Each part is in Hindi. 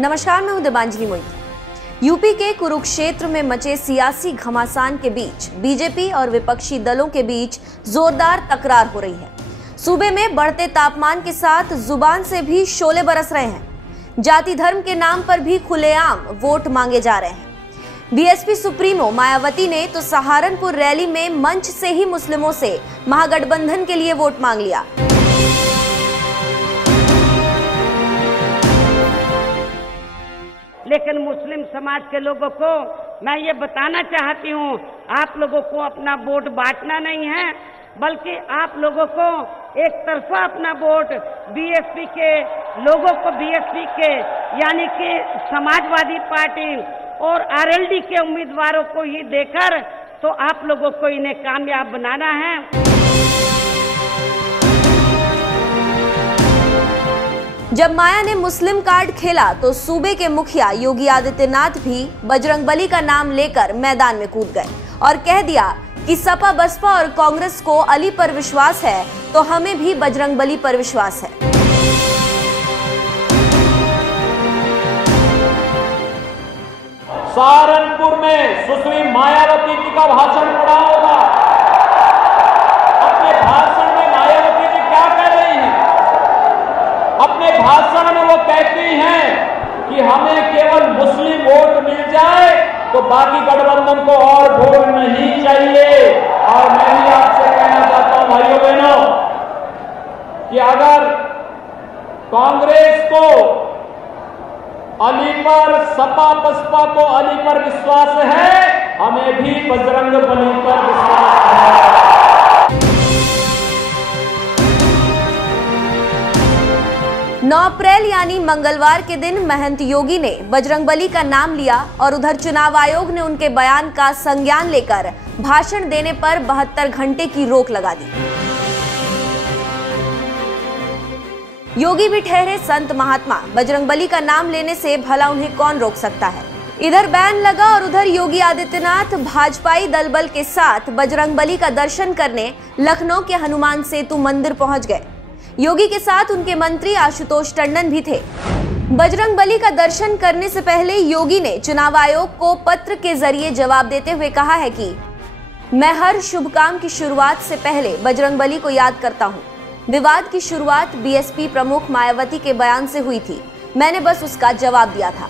नमस्कार, मैं हूं देवांजलि मोहित। यूपी के कुरुक्षेत्र में मचे सियासी घमासान के बीच बीजेपी और विपक्षी दलों के बीच जोरदार तकरार हो रही है। सूबे में बढ़ते तापमान के साथ जुबान से भी शोले बरस रहे हैं। जाति धर्म के नाम पर भी खुलेआम वोट मांगे जा रहे हैं। बीएसपी सुप्रीमो मायावती ने तो सहारनपुर रैली में मंच से ही मुस्लिमों से महागठबंधन के लिए वोट मांग लिया। लेकिन मुस्लिम समाज के लोगों को मैं ये बताना चाहती हूँ, आप लोगों को अपना वोट बांटना नहीं है, बल्कि आप लोगों को एक तरफा अपना वोट बीएसपी के लोगों को, बीएसपी के यानी कि समाजवादी पार्टी और आरएलडी के उम्मीदवारों को ही देकर तो आप लोगों को इन्हें कामयाब बनाना है। जब माया ने मुस्लिम कार्ड खेला तो सूबे के मुखिया योगी आदित्यनाथ भी बजरंगबली का नाम लेकर मैदान में कूद गए और कह दिया कि सपा, बसपा और कांग्रेस को अली पर विश्वास है तो हमें भी बजरंगबली पर विश्वास है। सहारनपुर में सुश्री मायावती जी का भाषण पढ़ा होगा। अपने भाषण में मायावती जी क्या कह रही हैं? अपने भाषण में वो कहती हैं कि हमें केवल मुस्लिम वोट मिल जाए तो बाकी गठबंधन को और वोट नहीं चाहिए। और मैं भी आपसे कहना चाहता हूं भाइयों बहनों कि अगर कांग्रेस को अली पर, सपा बसपा को अली पर विश्वास है, हमें भी बजरंगबली पर विश्वास है। 9 अप्रैल यानी मंगलवार के दिन महंत योगी ने बजरंगबली का नाम लिया और उधर चुनाव आयोग ने उनके बयान का संज्ञान लेकर भाषण देने पर 72 घंटे की रोक लगा दी। योगी भी ठहरे संत महात्मा, बजरंगबली का नाम लेने से भला उन्हें कौन रोक सकता है। इधर बैन लगा और उधर योगी आदित्यनाथ भाजपाई दलबल के साथ बजरंगबली का दर्शन करने लखनऊ के हनुमान सेतु मंदिर पहुंच गए। योगी के साथ उनके मंत्री आशुतोष टंडन भी थे। बजरंगबली का दर्शन करने से पहले योगी ने चुनाव आयोग को पत्र के जरिए जवाब देते हुए कहा है कि मैं हर शुभ काम की शुरुआत से पहले बजरंगबली को याद करता हूं। विवाद की शुरुआत बीएसपी प्रमुख मायावती के बयान से हुई थी, मैंने बस उसका जवाब दिया था।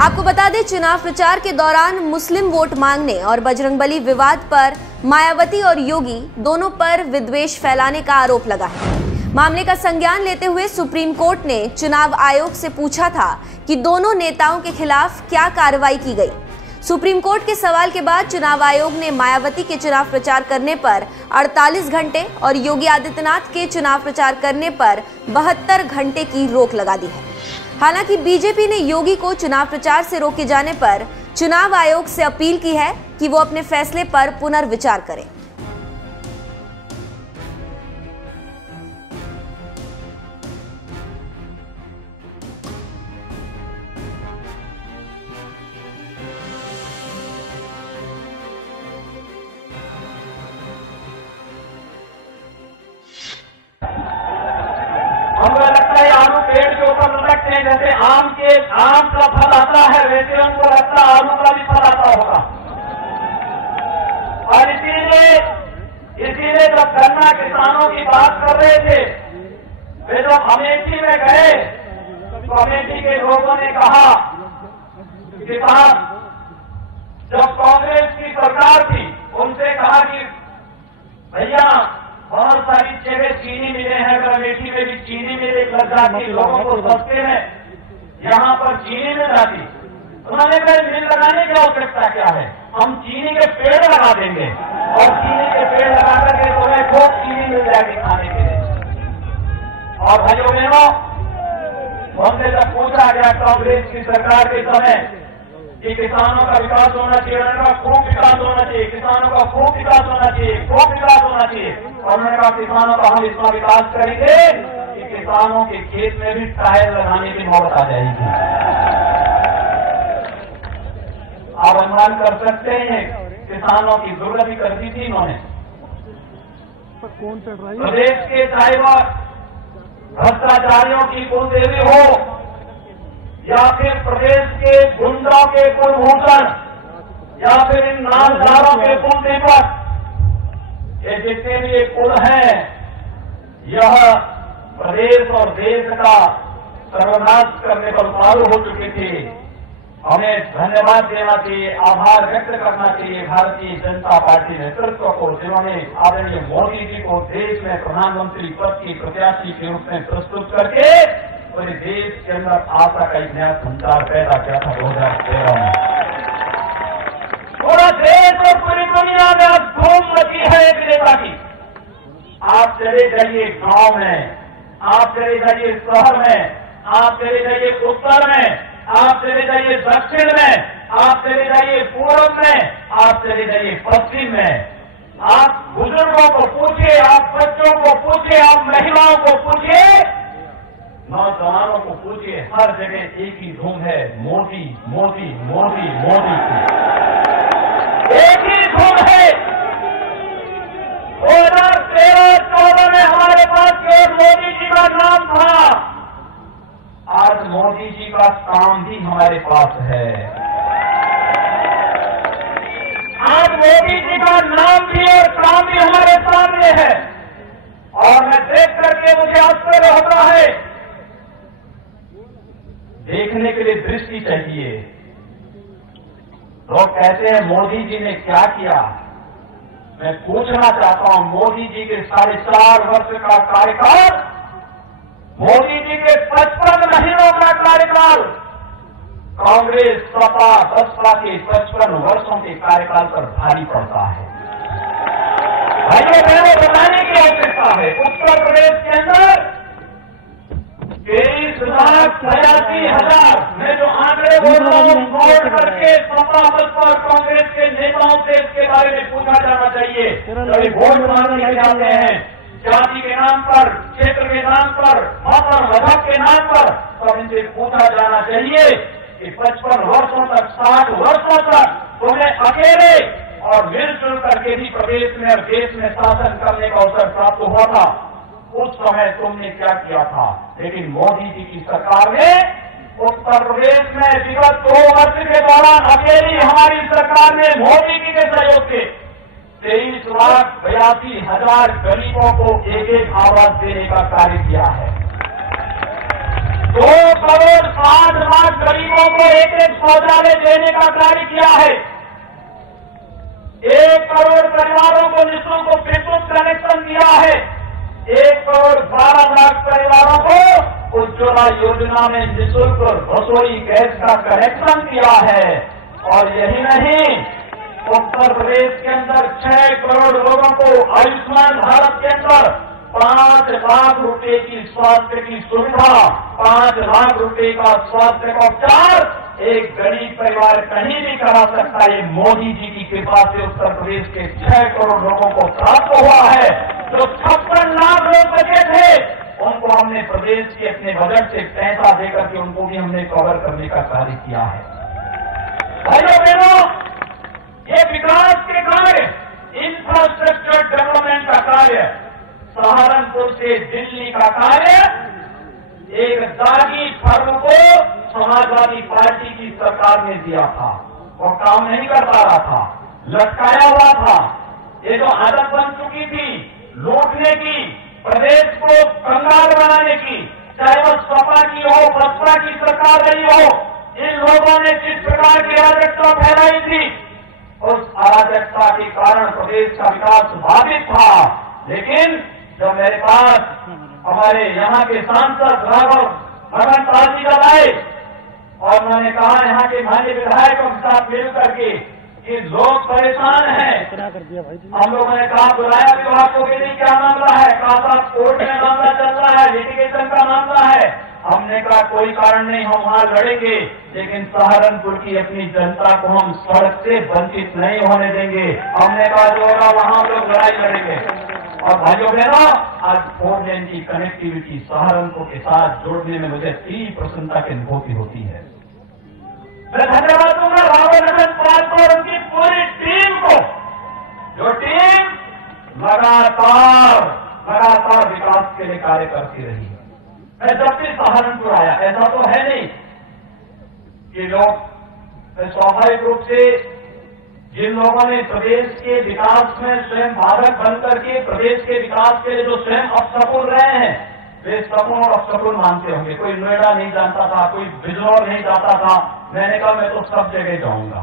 आपको बता दें, चुनाव प्रचार के दौरान मुस्लिम वोट मांगने और बजरंगबली विवाद पर मायावती और योगी दोनों पर विद्वेष फैलाने का आरोप लगा है। मामले का संज्ञान लेते हुए सुप्रीम कोर्ट ने चुनाव आयोग से पूछा था कि दोनों नेताओं के खिलाफ क्या कार्रवाई की गई। सुप्रीम कोर्ट के सवाल के बाद चुनाव आयोग ने मायावती के चुनाव प्रचार करने पर 48 घंटे और योगी आदित्यनाथ के चुनाव प्रचार करने पर 72 घंटे की रोक लगा दी है। हालांकि बीजेपी ने योगी को चुनाव प्रचार से रोके जाने पर चुनाव आयोग से अपील की है कि वो अपने फैसले पर पुनर्विचार करें। हमको लगता है आलू पेड़ के ऊपर लटकते हैं, जैसे आम का फल आता है वैसे हमको लगता है आलू का भी फल आता होगा। और इसीलिए जब गन्ना किसानों की बात कर रहे थे, वे जब अमेठी में गए तो अमेठी के लोगों ने कहा कि साहब, जब कांग्रेस की सरकार थी उनसे कहा कि भैया बहुत सारी जगह चीनी मिले हैं, अगर अमेठी में भी चीनी मिले लग जाती, लोगों को सस्ते में यहाँ पर चीनी मिल जाती। उन्होंने कहा मिल लगाने की आवश्यकता क्या है, हम चीनी के पेड़ लगा देंगे और चीनी के पेड़ लगा करके तुम्हें खूब चीनी मिल जाएगी खाने के लिए। और भाइयों बहनों, हमसे जब पूछा गया कांग्रेस की सरकार के समय कि किसानों का विकास होना चाहिए, उन्होंने कहा खूब विकास होना चाहिए, किसानों का खूब विकास होना चाहिए, खूब विकास होना चाहिए। और उन्होंने कहा किसानों का हम इतना विकास करेंगे कि किसानों के खेत में भी टायर लगाने की नौबत आ जाएगी। आप अनुमान कर सकते हैं किसानों की जरूरत ही कर दी थी इन्होंने। प्रदेश के चाहे वह भ्रष्टाचारियों की कुलदेवी हो या फिर प्रदेश के गुंडों के कुलभूषण या फिर इन नामदारों के कुल दीपक, ये जितने भी ये कुल हैं, यह प्रदेश और देश का सर्वनाश करने पर उतारू हो चुके थे। हमें धन्यवाद देना चाहिए, आभार व्यक्त करना चाहिए भारतीय जनता पार्टी नेतृत्व को, जिन्होंने आदरणीय मोदी जी को देश में प्रधानमंत्री पद की प्रत्याशी के रूप में प्रस्तुत करके पूरे देश के अंदर आशा का एक नया संचार पैदा किया था 2013 में। पूरा देश और पूरी दुनिया में अब धूम मची है एक नेता की। आप चले जाइए गांव में, आप चले जाइए शहर में, आप चले जाइए उत्तर में, आप चले जाइए दक्षिण में, आप चले जाइए पूर्व में, आप चले जाइए पश्चिम में, आप बुजुर्गों को पूछिए, आप बच्चों को पूछिए, आप महिलाओं को पूछिए, नौजवानों को पूछिए, हर जगह एक ही धूम है, मोदी मोदी मोदी मोदी की एक ही धूम है। 2013-14 में हमारे पास केवल मोदी जी का नाम था, आज मोदी जी का काम भी हमारे पास है। आज मोदी जी का नाम भी और काम भी हमारे सामने है, और मैं देख करके मुझे आश्चर्य होता है। देखने के लिए दृष्टि चाहिए। लोग कहते हैं मोदी जी ने क्या किया। मैं पूछना चाहता हूं, मोदी जी के 4.5 वर्ष का कार्यकाल, मोदी जी के 55 महीनों का कार्यकाल कांग्रेस सपा बसपा के 55 वर्षों के कार्यकाल पर भारी पड़ता है। भाइयों बहनों, बताने की आवश्यकता है, उत्तर प्रदेश के अंदर 23,83,000 मैं जो आंकड़े बोल रहा हूं, नोट करके सपा बसपा और कांग्रेस के नेताओं से इसके बारे में पूछा जाना चाहिए। कभी वोट मांगने जाते हैं जाति के नाम पर, क्षेत्र के नाम पर, मत और मजहब के नाम पर, तो इनसे पूछा जाना चाहिए कि 55 वर्षों तक, 60 वर्षों तक तुम्हें अकेले और मिलजुल करके भी प्रदेश में और देश में शासन करने का अवसर प्राप्त हुआ था। उस समय तुमने क्या किया था? लेकिन मोदी जी की सरकार ने उत्तर प्रदेश में विगत 2 वर्ष के दौरान अकेली हमारी सरकार ने मोदी जी के सहयोग से 23,82,000 गरीबों को एक आवास देने का कार्य किया है। 2 करोड़ 60 लाख गरीबों को एक शौचालय देने का कार्य किया है। 1 करोड़ परिवारों को निःशुल्क विद्युत कनेक्शन दिया है। 1 करोड़ 12 लाख परिवारों को उज्ज्वला योजना में निःशुल्क रसोई गैस का कनेक्शन दिया है। और यही नहीं, उत्तर प्रदेश के अंदर 6 करोड़ लोगों को आयुष्मान भारत के अंदर 5 लाख रुपए की स्वास्थ्य की सुविधा, 5 लाख रुपए का स्वास्थ्य का उपचार एक गरीब परिवार कहीं भी करा सकता है। मोदी जी की कृपा से उत्तर प्रदेश के 6 करोड़ लोगों को प्राप्त हुआ है। जो 56 लाख लोग बचे थे, उनको हमने प्रदेश के अपने बजट से पैसा देकर के उनको भी हमने कवर करने का कार्य किया है। भाइयों बहनों, ये विकास के कार्य, इंफ्रास्ट्रक्चर डेवलपमेंट का कार्य, सहारनपुर से दिल्ली का कार्य एक दागी फर्म को समाजवादी पार्टी की सरकार ने दिया था। वो काम नहीं कर पा रहा था, लटकाया हुआ था। ये जो आदत बन चुकी थी लूटने की, प्रदेश को कंगाल बनाने की, चाहे वो सपा की हो बसपा की सरकार रही हो, इन लोगों ने जिस प्रकार की अराजकता फैलाई थी, उस अराजकता के कारण प्रदेश का विकास बाधित था। लेकिन जब मेरे पास हमारे यहाँ के सांसद राघव भगत जी आए और उन्होंने कहा यहाँ के मान्य विधायकों के साथ मिल करके कि लोग परेशान हैं, हम लोगों ने कहा बुलाया विभागों के लिए क्या मामला है? कहा साहब कोर्ट में मामला चल रहा है, लिटिगेशन का मामला है। हमने कहा कोई कारण नहीं, हम वहां लड़ेंगे, लेकिन सहारनपुर की अपनी जनता को हम सड़क से वंचित नहीं होने देंगे। हमने कहा जो होगा वहां हम लोग लड़ाई लड़ेंगे। और भाइयों बहनों, आज 4 लेन की कनेक्टिविटी सहारनपुर के साथ जोड़ने में मुझे अति प्रसन्नता की अनुभूति होती है। मैं धन्यवाद दूंगा रावल पाल को और उनकी पूरी टीम को, जो टीम लगातार विकास के लिए कार्य करती रही है। मैं जब भी सहारनपुर आया, ऐसा तो है नहीं कि लोग स्वाभाविक रूप से जिन लोगों ने प्रदेश के विकास में स्वयं बाधक बनकर के प्रदेश के विकास के लिए जो स्वयं अपसफल रहे हैं, वे सपन और अपसफल मानते होंगे। कोई नोएडा नहीं जानता था, कोई बिजनौर नहीं जाता था। मैंने कहा मैं तो सब जगह जाऊंगा।